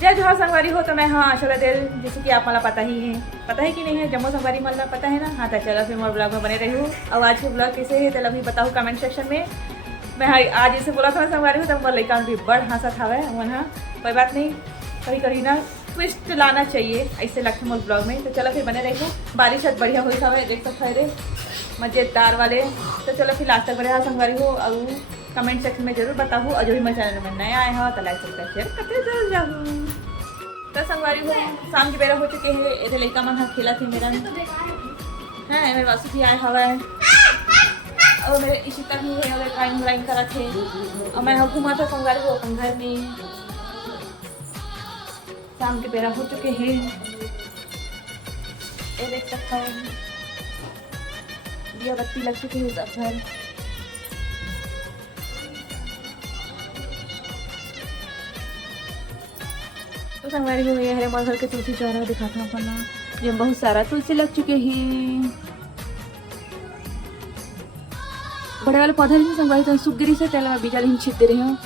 जय जोहार संगवारी हो। तो मैं हाँ आशा दिल, जैसे कि आप मला पता है कि नहीं है, जम्मू संगवारी मला पता है ना। हाँ तो चलो फिर मोर ब्लॉग में बने रही हूँ। और आज के ब्लॉग कैसे है तो अभी बताऊँ कमेंट सेक्शन में। मैं आज जैसे बोला था मैं संगवारी हूँ, तो मोर लड़का भी बड़ हंसा था वह। हाँ कोई बात नहीं, कभी कभी ना ट्विस्ट लाना चाहिए, ऐसे लगता है मोर ब्लॉग में। तो चलो फिर बने रही हूँ। बारिश आज बढ़िया हुई था, देख सकते है मज़ेदार वाले। तो चलो फिर लास्ट तक बने संगवारी हो। और कमेंट सेक्शन में जरूर बताऊँ, और जो भी मेरे चैनल में नया आया हो तो लाइक सब्सक्राइब शेयर करते जरूर जाऊँ। तो संगवारी हो शाम की बेरा हो चुके हैं। ये लड़का मन हाँ खेला थी मेरा है, मेरे वासु भी आए हवा है, और मेरे इशिता भी है, और ड्राइंग व्राइंग करा थे। और मैं हाँ घूमा था संगवारी हो अपन घर में। शाम के बेरा हो चुके हैं, ये देख सकता है दिया बत्ती लग चुकी है सब घर। तो संगवारी हो ये हमारे घर के तुलसी चौरा दिखाता हूँ अपना, ये बहुत सारा तुलसी लग चुके हैं। बड़े वाले पौधे भी संगवारी तो सूख गिरी से तेल में बीजा नहीं छिप दे रही हूँ।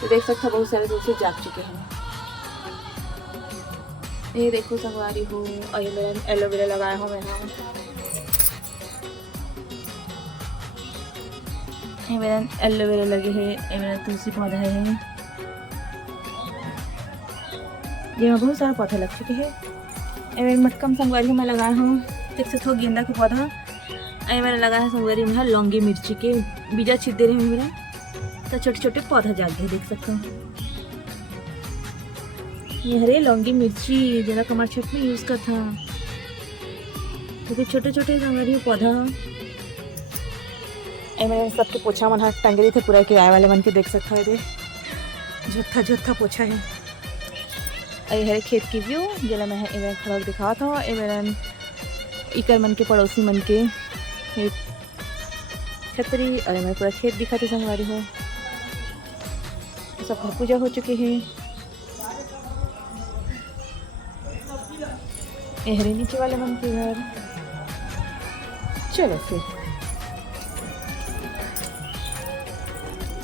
तो देख सकते हो बहुत सारे तुलसी जाग चुके हैं। ये देखो संगवारी हो, और ये मेरा एलोवेरा लगाया हूँ मैं। हाँ ये मेरा एलोवेरा लगे है, ये मेरा तुलसी पौधा है। ये में बहुत सारे पौधे लग चुके हैं। ये मटकम संगवारी में लगाया हूँ, देख सकते हो गेंदा का पौधा। ये मैंने लगाया है संगवारी में लौंगी मिर्ची के बीजा छिप दे रहे हैं मेरा। तो छोटे छोटे पौधा जाग गए, देख सकते हो। ये हरे लौंगी मिर्ची जरा कमर छठ में यूज करता, क्योंकि छोटे छोटे संगवारी पौधा। ये मैंने सबके पोछा मन टंगरी थे पूरा किराए वाले मन के, देख सकते हो। ये झुत्था झुत्था पोछा है। ये है खेत की व्यू जला मैं इवें खड़ा दिखा था। ये मेरा इकर मन के पड़ोसी मन के छतरी, और मैं पूरा खेत दिखाते संगवारी हो। सब घर पूजा हो चुके हैं। ये हरे नीचे वाले मन के घर। चलो फिर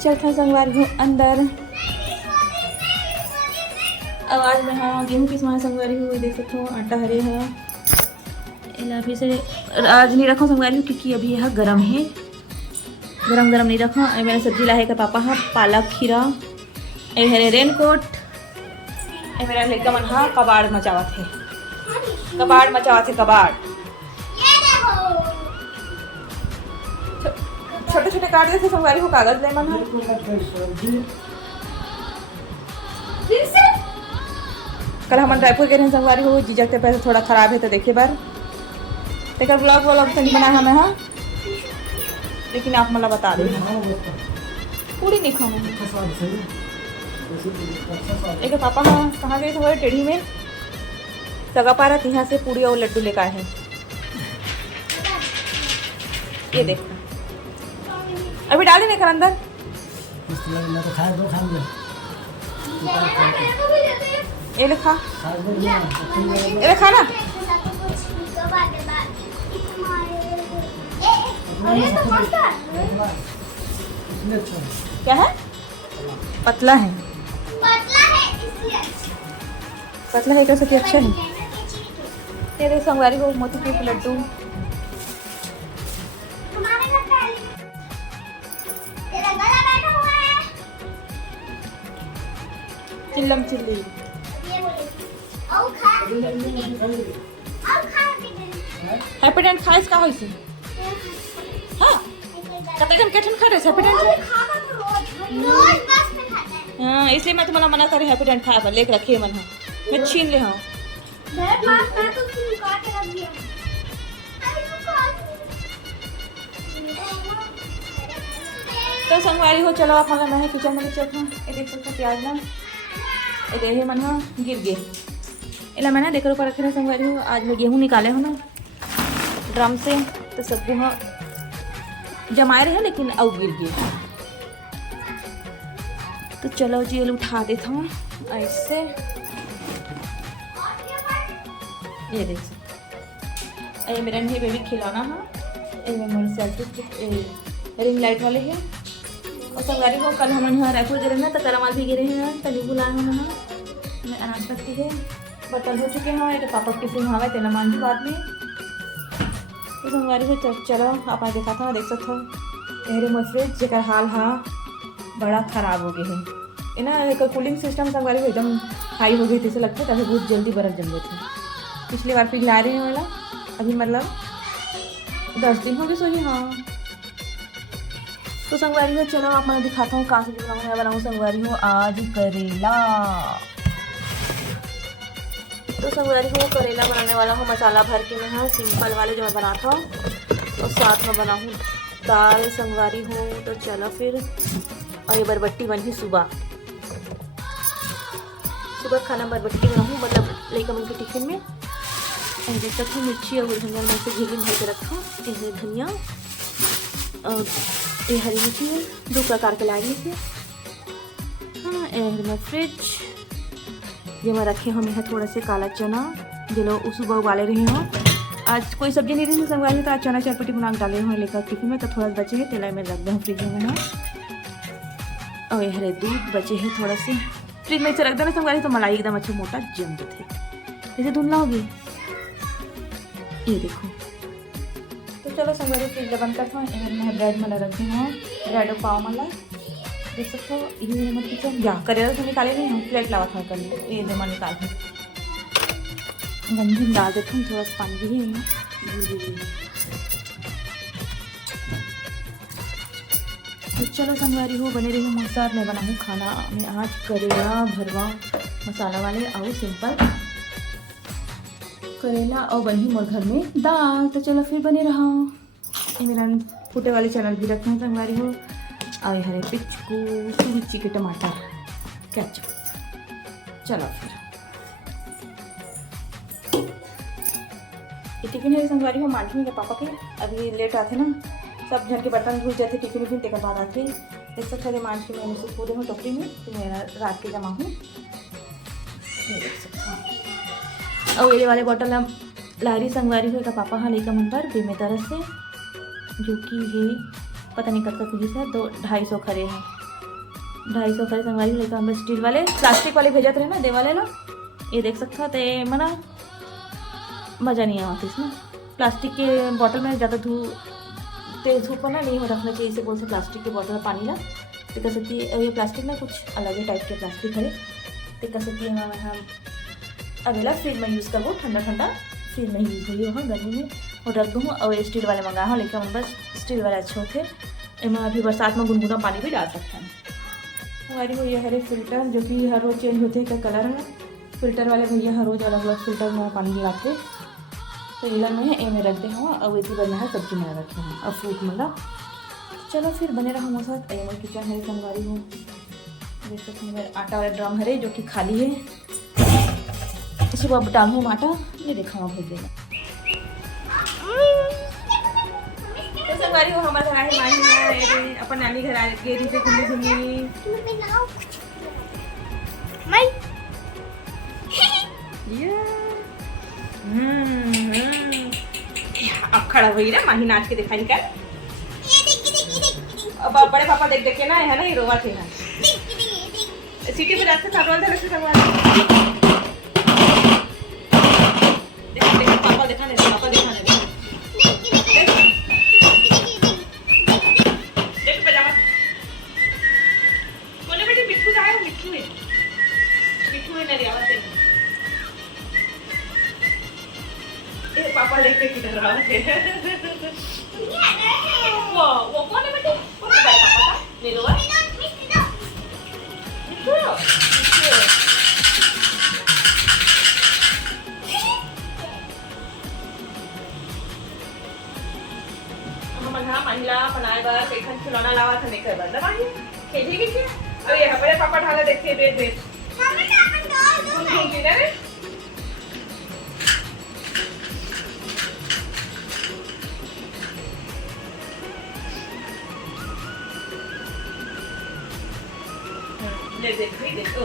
चलता संगवारी हो अंदर। अब आज मैं हाँ गेहूँ पिसवाना संगवारी हूँ, देख सकते हो आटा हरे है। फिर से आज नहीं रखा संगवारी हूँ क्योंकि अभी यह गर्म है, गरम गरम नहीं रखा। मेरा सब्जी लाए का पापा हाँ पालक खीरा। ये हरे रेनकोट। ये मेरा लड़का मन हाँ कबाड़ मचावा थे, कबाड़ मचावा थे कबाड़। छोटे छोटे काट देते संगवारी हो कागज ले मन कल हम रायपुर गए संगवारी हो। जीजा के पैसे थोड़ा खराब है तो देखिए बार तेकर ब्लॉग व्लॉग तो नहीं बनाया हमें हाँ, लेकिन आप मला बता दे पूरी नहीं खाना। एक पापा हाँ कहाँ गए थे टेढ़ी में सगा पारा यहाँ से पूरी और लड्डू लेकर आए हैं। ये देखो अभी डाले नहीं कर अंदर। ये लिखा ना क्या है, पतला है, पतला है कैसे अच्छा है। तेरे संगवारी को मोती के लड्डू। चिल्लम चिल्ली हैप्पीडेंट खाइस का होइसे हां कतेकन केठन खा रे हैप्पीडेंट रोज बस में खाता है। हां इसलिए मैं तुम्हारा मना करे हैप्पीडेंट खा पर लेके रखिए मन है, मैं छीन ले। हां मेरे पास मैं तो तुम काट के रख दिया। तो संगवारी हो चलो आप मला मैं किचन में चेक हां ये देख सकते प्याज ना ये देहे मन हाँ गिर गए। इला मैंने देख रो रखे संगवारी हूँ। आज मैं गेहूँ निकाले हो ना ड्रम से, तो सब गेहूँ जमाए रहे लेकिन अब गिर गए। तो चलो जी उठा देता हूँ ऐसे। ये देख सकते ये मेरा नहीं बेबी खिलौना है। ये मेरे सेल्फी रिंग लाइट वाले हैं। और संगवारी को कल हम यहाँ रायपुर गिरे ना तो करमाल भी गिरे हैं तो नहीं बुलाए हैं। अनाज रखती है। बर्तन हो चुके हैं तो पापा टिफिन हवा तेना मांझी बाद में तो संगवारी को चलो आप दिखाता हूँ। देख सकते हो मेरे मोर फ्रिज जेकर हाल हाँ बड़ा ख़राब हो गए है ना। एक कूलिंग सिस्टम संगवारी को एकदम हाई हो गई थी, ऐसे लगता है तभी बहुत जल्दी बर्फ़ जम गई थी। पिछली बार फ्रिज ला रहे हैं वाला अभी मतलब 10 दिन हो गए सोची। हाँ तो संगवारी हो चलो आप मैं दिखाता हूँ कहाँ से बनाऊँ। संगवारी हो आज करेला। तो संगवारी को करेला बनाने वाला हूँ मसाला भर के। मैं हाँ सिंपल वाले जो मैं बनाता हूँ और साथ में बनाऊँ दाल संगवारी हो। तो चलो फिर और ये बरबट्टी बनी सुबह खाना बरबट्टी बनाऊँ मतलब लेकर उनके टिफिन में। देख सकते हो मिर्ची और धनिया मैं से झीली भर के रखा। ये धनिया और ये हरी मिर्ची है 2 प्रकार के लाई थी। हाँ मैं फ्रिज ये मैं रखे हम यहाँ थोड़ा से काला चना जो लोग सुबह उबाले रहे हों। आज कोई सब्जी नहीं रही संगवारी तो आज चना चटपटी बना के डाले हुए लेकर टिफिन में। तो थोड़ा बचे है तेलाई में रख दें फ्रिज में है। और ये हरे दूध बचे हैं थोड़ा से फ्रिज में से रख देना संगवारी तो मलाई एकदम अच्छा मोटा जम थे। जैसे धुंधला होगी ये देखो। तो चलो संगवारी फ्रिज बंद करता हूँ। मैं ब्रेड मला रख दी हूँ ब्रेड और पाव मला देख सकते हो। ये मत किचन या करेला तो निकाले नहीं हूँ प्लेट लावा था कर ये जमा निकाल के गंजी डाल देती हूँ। थोड़ा सा पानी भी है तो चलो संगवारी हो बने रही हूँ मेरे साथ। मैं बनाऊँ खाना में आज करेला भरवा मसाला वाले और सिंपल करेला और बनी मोर घर में दाल। तो चलो फिर बने रहा। ये मेरा फूटे वाले चैनल भी रखे हैं संगवारी हो। और हरे पिचकू मिर्ची के टमाटर केचप। चलो फिर ये टिफिन है संगवारी हो मांझी में पापा के अभी लेट आते ना सब जन के बर्तन धुल जाते टिफिन विफिन तेकर बाद आते। देख सकते हैं मांझ के मैंने से पूरे हूँ टोकरी में तो मेरा रात के जमा हूँ ये देख सकते हैं। और ये वाले बॉटल हम लारी संगवारी हो का पापा हाँ लेकर मन पर बेमे तरस से जो कि है पता नहीं कब तक है तो 250 खरे हैं 250 खरे संगवारी लेकर हम स्टील वाले प्लास्टिक वाले भेजते रहे ना दे वाले ना। ये देख सकता तो मना मज़ा नहीं आती इसमें प्लास्टिक के बॉटल में ज़्यादा तेज धूप ना नहीं हो रखना चाहिए। इसे बोल से प्लास्टिक के बॉटल पानी ला तो कह सकती है ये प्लास्टिक ना कुछ अलग ही टाइप के प्लास्टिक है तो कह सकती है हम अगला फ्रिज में यूज़ करबो ठंडा ठंडा फ्रिज में यूज़ हुई वहाँ गर्मी में और रख दूँ। और स्टील वाले मंगा हाँ लेकिन बस स्टील वाले अच्छे होते इनमें अभी बरसात में गुनगुना पानी भी डाल सकते हैं। हमारी वो ये हरे फिल्टर जो कि हर रोज़ चेंज होते हैं क्या कलर है फिल्टर वाले भैया हर रोज़ अलग अलग फिल्टर में पानी लाते तो इला में है में रख दे हाँ और वैसे बना है सब्जी में रखे हैं और फ्रूट मतलब। चलो फिर बने रहा हमारे साथ। ये किचन है संगवारी हूँ देख सकते हैं आटा वाला ड्रम है जो कि खाली है सुबह डालूँ हम आटा ये देखा वहाँ भेज देगा। तो संगवारी हो हमारे घर आए माही अपन नानी घर आ गए थे घूमने घूमने अब खड़ा हुई ना माही नाच के दिखाई कर। अब बड़े पापा देख देख के ना है ना ये रोवा थे ना सिटी में रास्ते था रोल से संगवारी पापा दिखाने देख पजामा बोले बेटे मिट्टू का है मिट्टू है मेरी आवाज से ए पापा लेके किधर रहा है वो कौन है बेटे कौन है बड़ा पापा का ले लो महिला बनाए बार पेखन खिलौना लावा था नहीं कर बंदा मांगी खेजी की थी। अरे ये बड़े पापा ढाला देखते बेट बेट ले देखो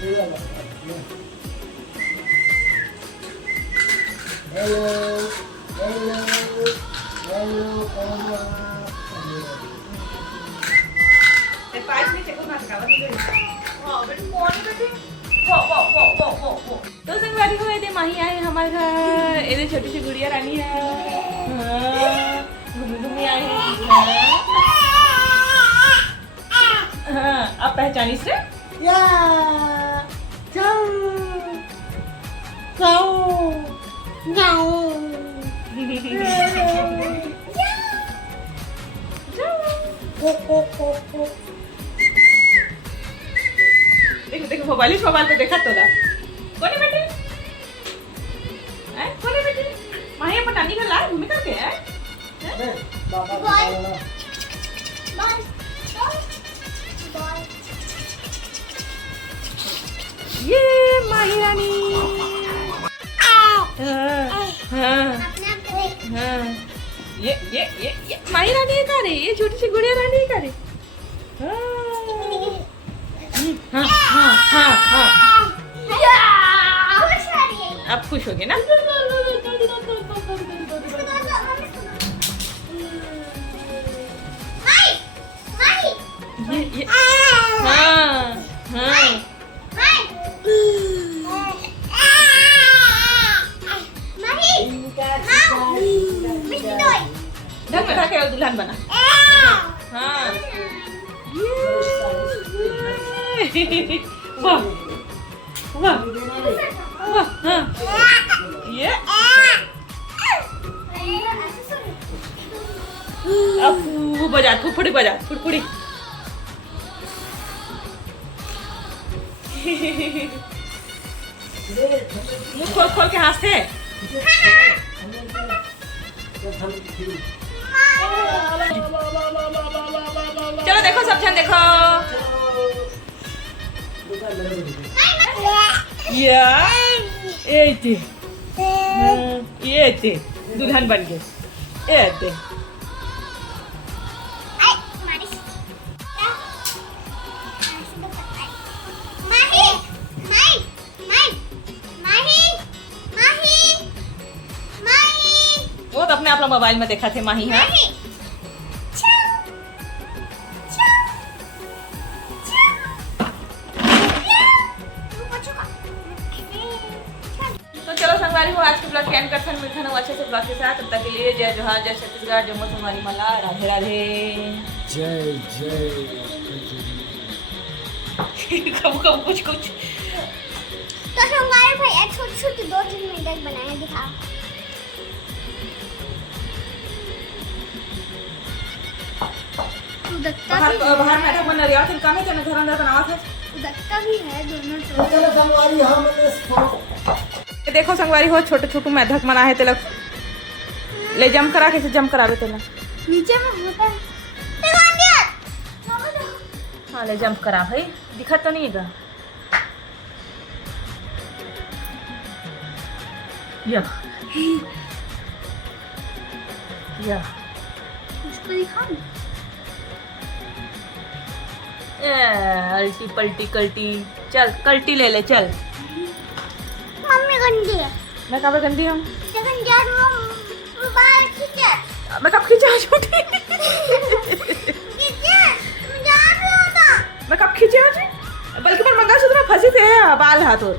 Hello, hello, hello, तो संगवारी को ये माही आई हमारे घर, ये छोटी सी गुड़िया रानी है, घूमी घूमी आई है। हाँ, आप पहचानी से? या, जाओ, जाओ, जाओ, देखो देखो मोबाइल पे देखा तो ना कोने बेटे हैं, कोने बेटे माही अपन नानी घर ला घूमे करके हैं। बाबा बोला ये माही रानी। हाँ, हाँ, हाँ। ये माही रानी है का रे, ये छोटी सी गुड़िया रानी है का रे। हाँ, हाँ, हाँ, हाँ, हाँ। आप खुश हो गए ना? ये हाँ, हाँ। ढंग में ढके दुल्हन बना। हाँ। वाह, वाह, वाह, हाँ। ये अब बजा, फुड़फुड़ी बजा, फुड़फुड़ी। मुंह खोल खोल के हंसते। चलो देखो सब जन देखो। ये थे दुल्हन बन गए। ये थे वो तो अपने आप मोबाइल में देखा थे माही। है तो चलो संगवारी हो, आज के ब्लॉग के एंड करते हैं। मिलते हैं अच्छे से ब्लॉग के साथ। तब तक के लिए जय जोहार, जय छत्तीसगढ़, जम्मू संगवारी मला, राधे राधे। जय जय। कब कब कुछ कुछ तो हमारे भैया छोटी छोटी 2-3 मिनट बनाए दिखाओ। बाहर बाहर मैडम बन रही है, काम है तो घर अंदर बनावा था। उदकता भी है दोनों। चलो संगवारी हम ने देखो संगवारी हो, छोटे छोटू मैधक मना है तिलक ले जम करा, कैसे जम करावे तिलक नीचे में होता है। हाँ ले जंप करा भाई, दिखा तो नहीं है। या इसको दिखाओ। अल्टी पल्टी कल्टी, चल कल्टी ले ले चल। मम्मी गंदी है। मैं कब गंदी हूँ? लेकिन यार वो बाहर खींचा। मैं कब खींचा झूठी? मैं कब खींचे आज? बल्कि मैं मंगलसूत्र फंसी थे बाल हाथ और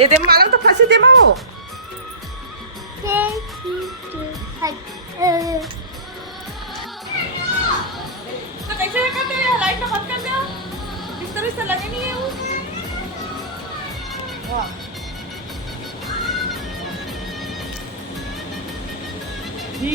ये दे मालूम तो फंसी दे माँ वो। तो कैसे करते हैं? लाइट में बंद कर दो, इस तरह से लगे नहीं है वो। वाह ही